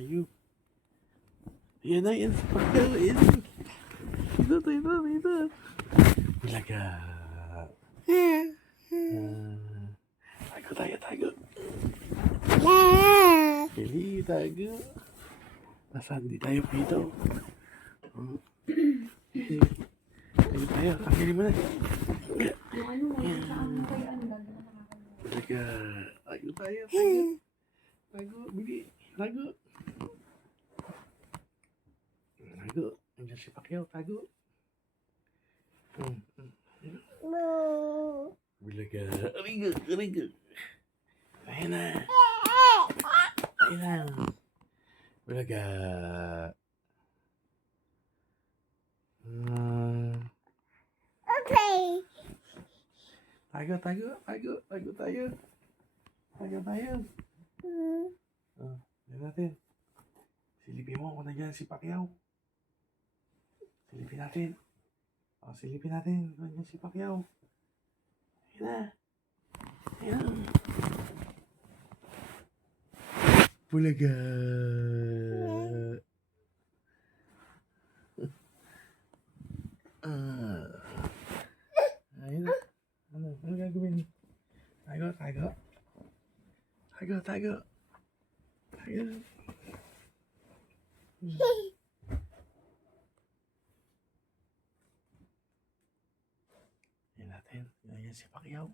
tayo. Ayan na, yan. Ayan. Dito. Bulaga. Tago. Pili, tago. Nasaan? Di tayo dito. Tayo tayo. Ambilin mo na. Yung ano, saan mo kayo ano gagawin na Bulaga. Tayo. Tago, bili. Tago. Andiyan si Pacquiao. Tago. Bulaga. Arigo. Ayan na. Bulaga. Okay. Tago tayo. Yan natin. Silipin mo kung nandiyan si Pacquiao. Silipin natin kung nandiyan si Pacquiao. Ayan. Bulaga. Ayun. Ano gagawin? Tago. Yan natin. Yan si Pacquiao.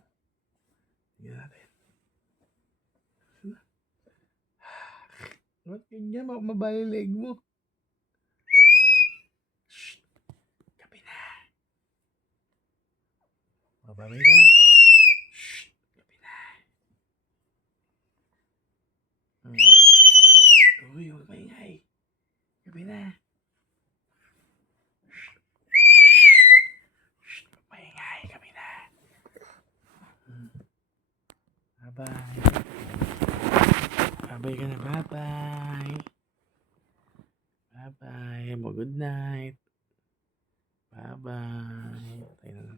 Yan natin. Ba't ganyan? Mabali leg mo. Shhh. Gabi na. Mababay ka na. Shhh. Gabi na. Uy, huwag maingay. Gabi na. Shhh. Huwag maingay. Gabi na. Bye-bye. Bye-bye ka na. Bye-bye. Good night. Bye-bye. Tayo na.